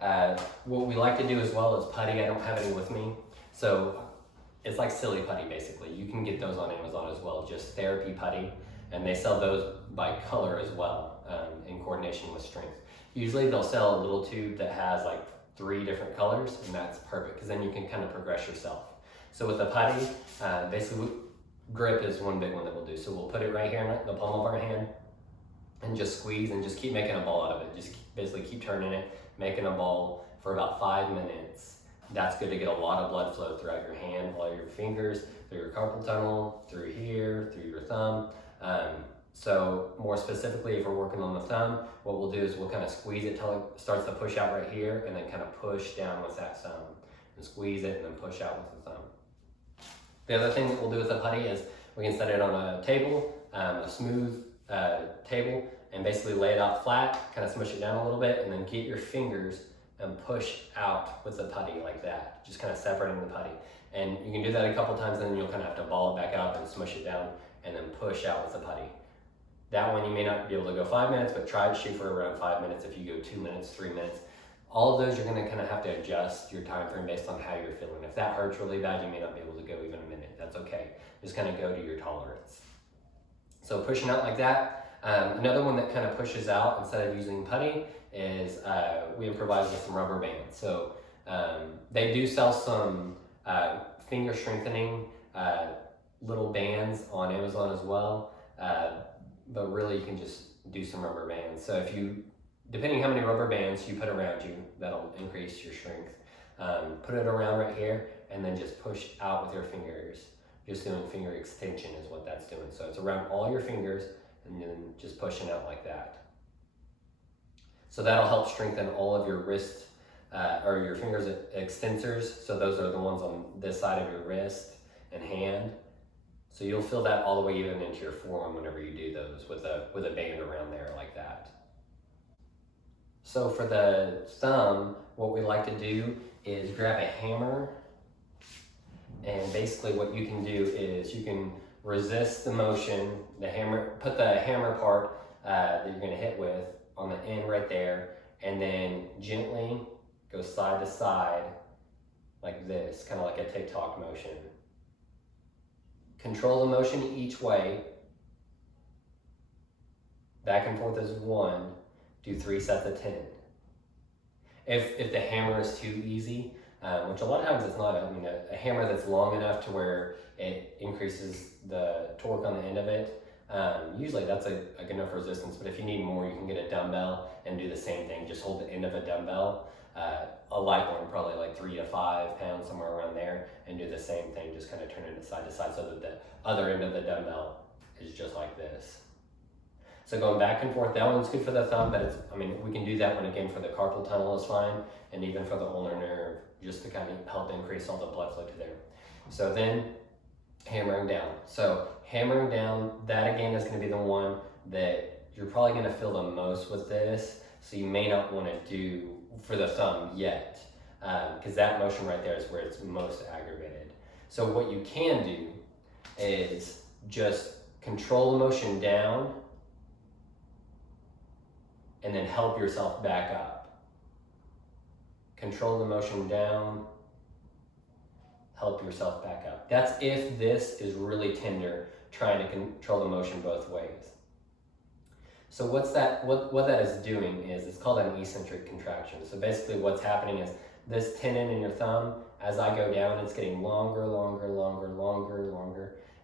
What we like to do as well is putty. I don't have any with me. So it's like silly putty basically. You can get those on Amazon as well, just therapy putty. And they sell those by color as well, in coordination with strength. Usually they'll sell a little tube that has like 3 different colors, and that's perfect because then you can kind of progress yourself. So with the putty, basically grip is one big one that we'll do. So we'll put it right here in the palm of our hand and just squeeze and just keep making a ball out of it. Just basically keep turning it, making a ball for about 5 minutes. That's good to get a lot of blood flow throughout your hand, all your fingers, through your carpal tunnel, through here, through your thumb. So more specifically, if we're working on the thumb, what we'll do is we'll kind of squeeze it till it starts to push out right here, and then kind of push down with that thumb, and squeeze it and then push out with the thumb. The other thing that we'll do with the putty is we can set it on a table, a smooth table, and basically lay it out flat, kind of smush it down a little bit, and then get your fingers and push out with the putty like that, just kind of separating the putty. And you can do that a couple times, and then you'll kind of have to ball it back up and smush it down, and then push out with the putty. That one you may not be able to go 5 minutes, but try to shoot for around 5 minutes. If you go 2 minutes, 3 minutes, all of those you're going to kind of have to adjust your time frame based on how you're feeling. If that hurts really bad, you may not be able to go even a minute. That's okay. Just kind of go to your tolerance. So pushing out like that. Another one that kind of pushes out instead of using putty is we improvise with some rubber bands. So they do sell some finger strengthening little bands on Amazon as well, but really you can just do some rubber bands. So if you, depending how many rubber bands you put around you, that'll increase your strength. Put it around right here and then just push out with your fingers. Just doing finger extension is what that's doing. So it's around all your fingers and then just pushing out like that. So that'll help strengthen all of your wrist or your fingers extensors. So those are the ones on this side of your wrist and hand. So you'll feel that all the way even into your forearm whenever you do those with a band around there like that. So for the thumb, what we like to do is grab a hammer, and basically what you can do is you can resist the motion, the hammer, put the hammer part that you're gonna hit with on the end right there, and then gently go side to side like this, kind of like a tick-tock motion. Control the motion each way. Back and forth is 1. Do 3 sets of 10. If the hammer is too easy, which a lot of times it's not, I mean, a hammer that's long enough to where it increases the torque on the end of it, usually that's a good enough resistance. But if you need more, you can get a dumbbell and do the same thing. Just hold the end of a dumbbell, a light one, probably like 3 to 5 pounds, somewhere around there, and do the same thing. Just kind of turn it side to side so that the other end of the dumbbell is just like this. So going back and forth, that one's good for the thumb, but we can do that one again for the carpal tunnel is fine, and even for the ulnar nerve, just to kind of help increase all the blood flow to there. So then hammering down. So hammering down, that again is going to be the one that you're probably going to feel the most with this. So you may not want to do for the thumb yet, because that motion right there is where it's most aggravated. So what you can do is just control the motion down and then help yourself back up. Control the motion down, help yourself back up. That's if this is really tender, trying to control the motion both ways. So what that is doing is, it's called an eccentric contraction. So basically what's happening is this tendon in your thumb, as I go down, it's getting longer,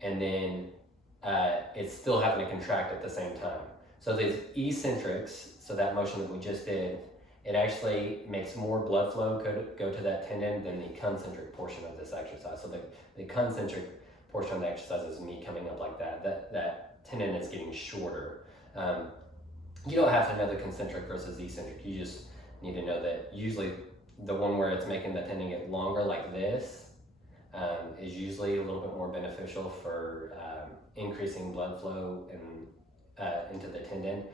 and then it's still having to contract at the same time. So these eccentrics, so that motion that we just did, it actually makes more blood flow go to that tendon than the concentric portion of this exercise. So the concentric portion of the exercise is me coming up like that. That tendon is getting shorter. You don't have to know the concentric versus eccentric. You just need to know that usually the one where it's making the tendon get longer like this is usually a little bit more beneficial for increasing blood flow into the tendon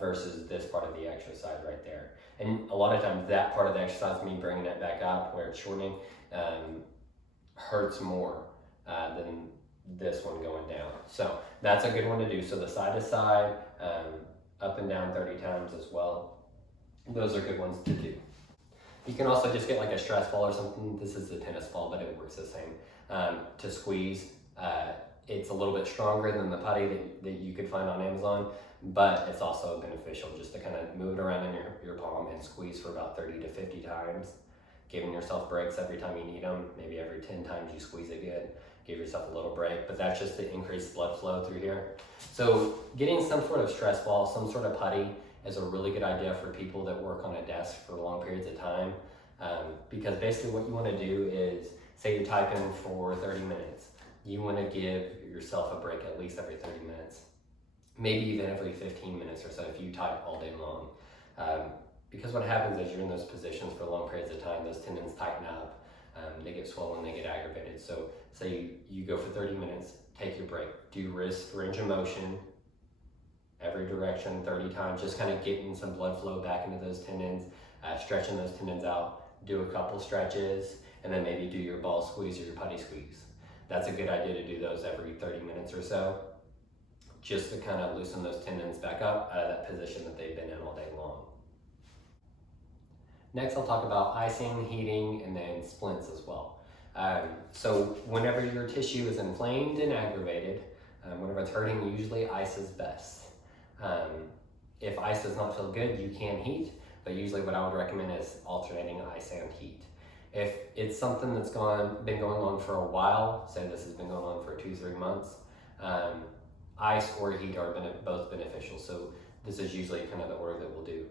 versus this part of the exercise right there. And a lot of times that part of the exercise, me bringing it back up where it's shortening, hurts more than this one going down. So that's a good one to do. So the side to side, up and down 30 times as well. Those are good ones to do. You can also just get like a stress ball or something. This is a tennis ball, but it works the same, to squeeze. It's a little bit stronger than the putty that you could find on Amazon, but it's also beneficial just to kind of move it around in your palm and squeeze for about 30 to 50 times, giving yourself breaks every time you need them. Maybe every 10 times you squeeze it good, give yourself a little break, but that's just to increase blood flow through here. So getting some sort of stress ball, some sort of putty is a really good idea for people that work on a desk for long periods of time, because basically what you want to do is, say you're typing for 30 minutes. You want to give yourself a break at least every 30 minutes, maybe even every 15 minutes or so if you type all day long. Because what happens is you're in those positions for long periods of time, those tendons tighten up, they get swollen, they get aggravated. So say you go for 30 minutes, take your break, do wrist range of motion, every direction 30 times, just kind of getting some blood flow back into those tendons, stretching those tendons out, do a couple stretches, and then maybe do your ball squeeze or your putty squeeze. That's a good idea to do those every 30 minutes or so, just to kind of loosen those tendons back up out of that position that they've been in all day long. Next, I'll talk about icing, heating, and then splints as well. So whenever your tissue is inflamed and aggravated, whenever it's hurting, usually ice is best. If ice does not feel good, you can heat, but usually what I would recommend is alternating ice and heat. If it's something that's been going on for a while, say this has been going on for 2-3 months, ice or heat are both beneficial. So this is usually kind of the order that we'll do.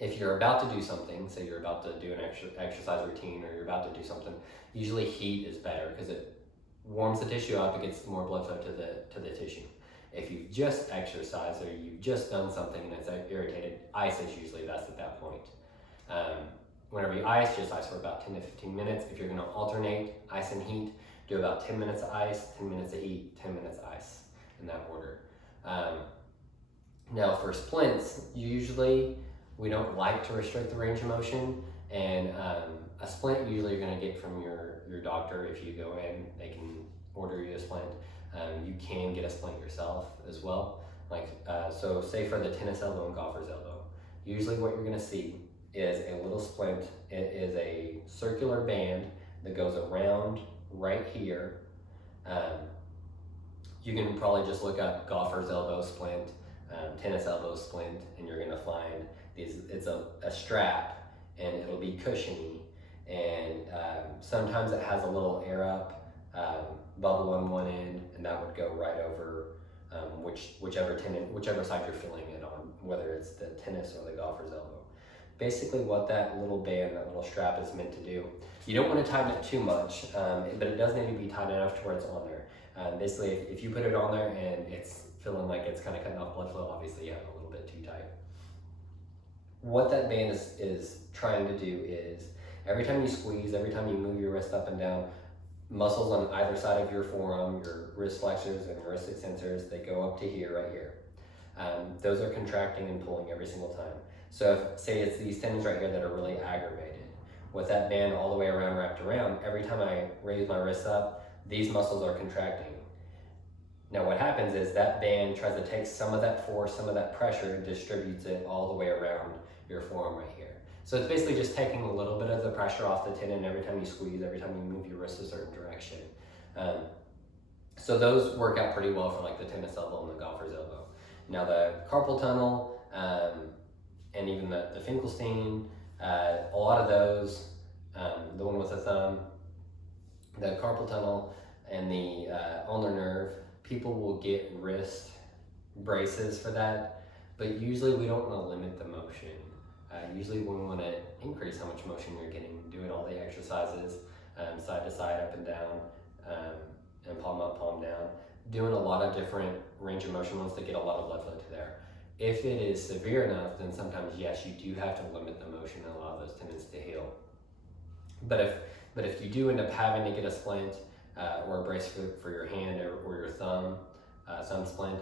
If you're about to do something, say you're about to do an exercise routine or you're about to do something, usually heat is better because it warms the tissue up, it gets more blood flow to the tissue. If you've just exercised or you've just done something and it's irritated, ice is usually best at that point. Whenever you ice, just ice for about 10 to 15 minutes. If you're going to alternate ice and heat, do about 10 minutes of ice, 10 minutes of heat, 10 minutes of ice, in that order. Now for splints, usually we don't like to restrict the range of motion, and a splint usually you're going to get from your doctor. If you go in, they can order you a splint. You can get a splint yourself as well. So say for the tennis elbow and golfer's elbow, usually what you're going to see is a little splint. It is a circular band that goes around right here. You can probably just look up golfer's elbow splint, tennis elbow splint, and you're going to find it's a strap, and it'll be cushiony, and sometimes it has a little air up bubble on one end, and that would go right over whichever side you're feeling it on, whether it's the tennis or the golfer's elbow. Basically what that little band, that little strap is meant to do, you don't want to tighten it too much, but it does need to be tight enough to where it's on there. Basically, if you put it on there and it's feeling like it's kind of cutting off blood flow, obviously you have a little bit too tight. What that band is trying to do is, every time you squeeze, every time you move your wrist up and down, muscles on either side of your forearm, your wrist flexors and your wrist extensors, they go up to here, right here. Those are contracting and pulling every single time. So if, say it's these tendons right here that are really aggravated, with that band all the way around, wrapped around, every time I raise my wrist up, these muscles are contracting. Now what happens is that band tries to take some of that force, some of that pressure, and distributes it all the way around your forearm right here. So it's basically just taking a little bit of the pressure off the tendon every time you squeeze, every time you move your wrist a certain direction. So those work out pretty well for like the tennis elbow and the golfer's elbow. Now the carpal tunnel, and even the Finkelstein, a lot of those, the one with the thumb, the carpal tunnel, and the ulnar nerve, people will get wrist braces for that, but usually we don't want to limit the motion. Usually we want to increase how much motion you're getting, doing all the exercises, side to side, up and down, and palm up, palm down, doing a lot of different range of motion ones to get a lot of blood flow to there. If it is severe enough, then sometimes, yes, you do have to limit the motion and allow those tendons to heal. But if you do end up having to get a splint or a brace for your hand or your thumb splint,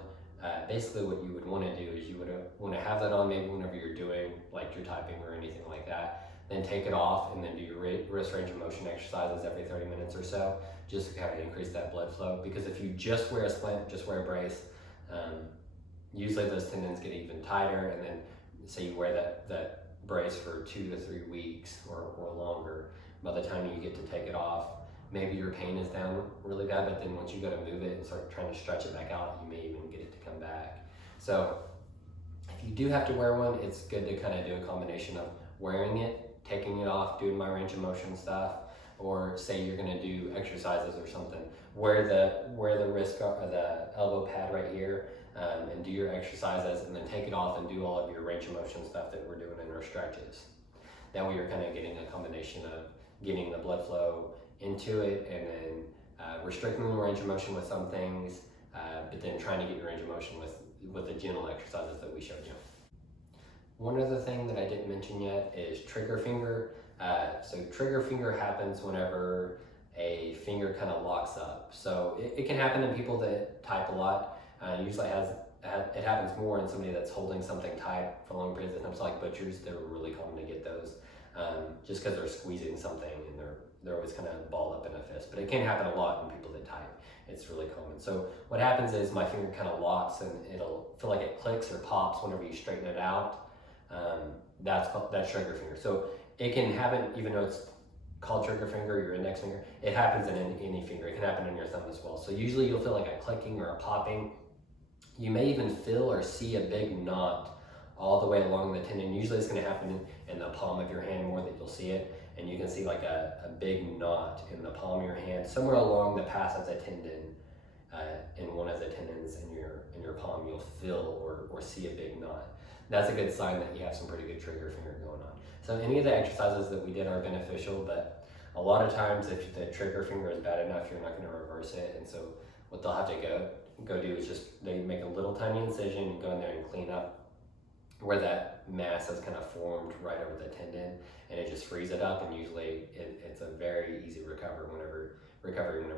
basically what you would want to do is you would want to have that on maybe whenever you're doing like your typing or anything like that, then take it off and then do your wrist range of motion exercises every 30 minutes or so, just to kind of increase that blood flow. Because if you just wear a splint, just wear a brace, usually those tendons get even tighter, and then say you wear that brace for 2 to 3 weeks or longer. By the time you get to take it off, maybe your pain is down really bad, but then once you go to move it and start trying to stretch it back out, you may even get it to come back. So if you do have to wear one, it's good to kind of do a combination of wearing it, taking it off, doing my range of motion stuff, or say you're going to do exercises or something, wear the wrist guard, or the elbow pad right here, and do your exercises, and then take it off and do all of your range of motion stuff that we're doing in our stretches. That way you're kind of getting a combination of getting the blood flow into it, and then restricting the range of motion with some things, but then trying to get your range of motion with the gentle exercises that we showed you. One other thing that I didn't mention yet is trigger finger. So trigger finger happens whenever a finger kind of locks up. So it can happen in people that type a lot. Usually it happens more in somebody that's holding something tight for long periods of time. So like butchers, they're really common to get those just because they're squeezing something and they're always kind of balled up in a fist. But it can happen a lot in people that type. It's really common. So what happens is my finger kind of locks and it'll feel like it clicks or pops whenever you straighten it out. That's trigger finger. So it can happen even though it's called trigger finger, your index finger. It happens in any finger. It can happen in your thumb as well. So usually you'll feel like a clicking or a popping. You may even feel or see a big knot all the way along the tendon. Usually it's going to happen in the palm of your hand more that you'll see it. And you can see like a big knot in the palm of your hand, somewhere along the path of the tendon, in one of the tendons in your palm, you'll feel or see a big knot. That's a good sign that you have some pretty good trigger finger going on. So any of the exercises that we did are beneficial, but a lot of times if the trigger finger is bad enough, you're not going to reverse it. And so what they'll have to go do is just, they make a little tiny incision and go in there and clean up where that mass has kind of formed right over the tendon, and it just frees it up. And usually it's a very easy recovery whenever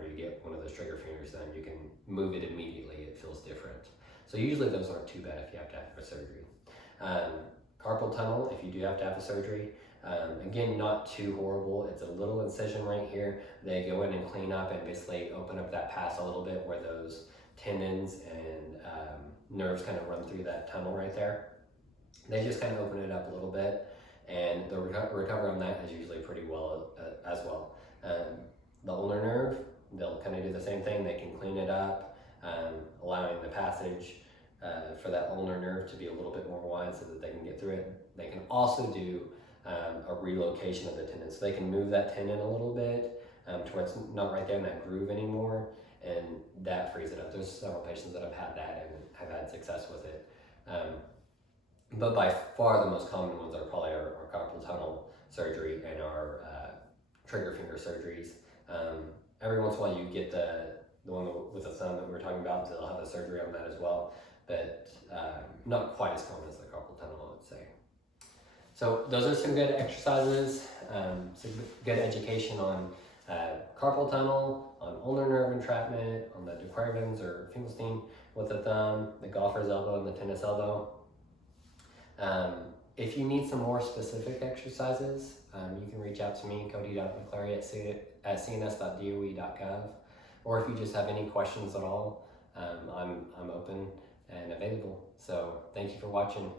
you get one of those trigger fingers done. You can move it immediately. It feels different. So usually those aren't too bad if you have to have a surgery. Carpal tunnel, if you do have to have a surgery, again, not too horrible. It's a little incision right here. They go in and clean up and basically open up that pass a little bit where those tendons and nerves kind of run through that tunnel right there. They just kind of open it up a little bit, and the recovery on that is usually pretty well as well. The ulnar nerve, they'll kind of do the same thing. They can clean it up, allowing the passage for that ulnar nerve to be a little bit more wide so that they can get through it. They can also do a relocation of the tendon. So they can move that tendon a little bit to where it's not right there in that groove anymore, and that frees it up. There's several patients that have had that and have had success with it. But by far the most common ones are probably our carpal tunnel surgery and our trigger finger surgeries. Every once in a while you get the one with the thumb that we were talking about, so they'll have a surgery on that as well, but not quite as common as the carpal tunnel, I would say. So those are some good exercises, some good education on carpal tunnel, on ulnar nerve entrapment, on the de Quervain's or Finkelstein with the thumb, the golfer's elbow, and the tennis elbow. If you need some more specific exercises, you can reach out to me, cody.mccleary@cns.doe.gov, or if you just have any questions at all, I'm open and available. So thank you for watching.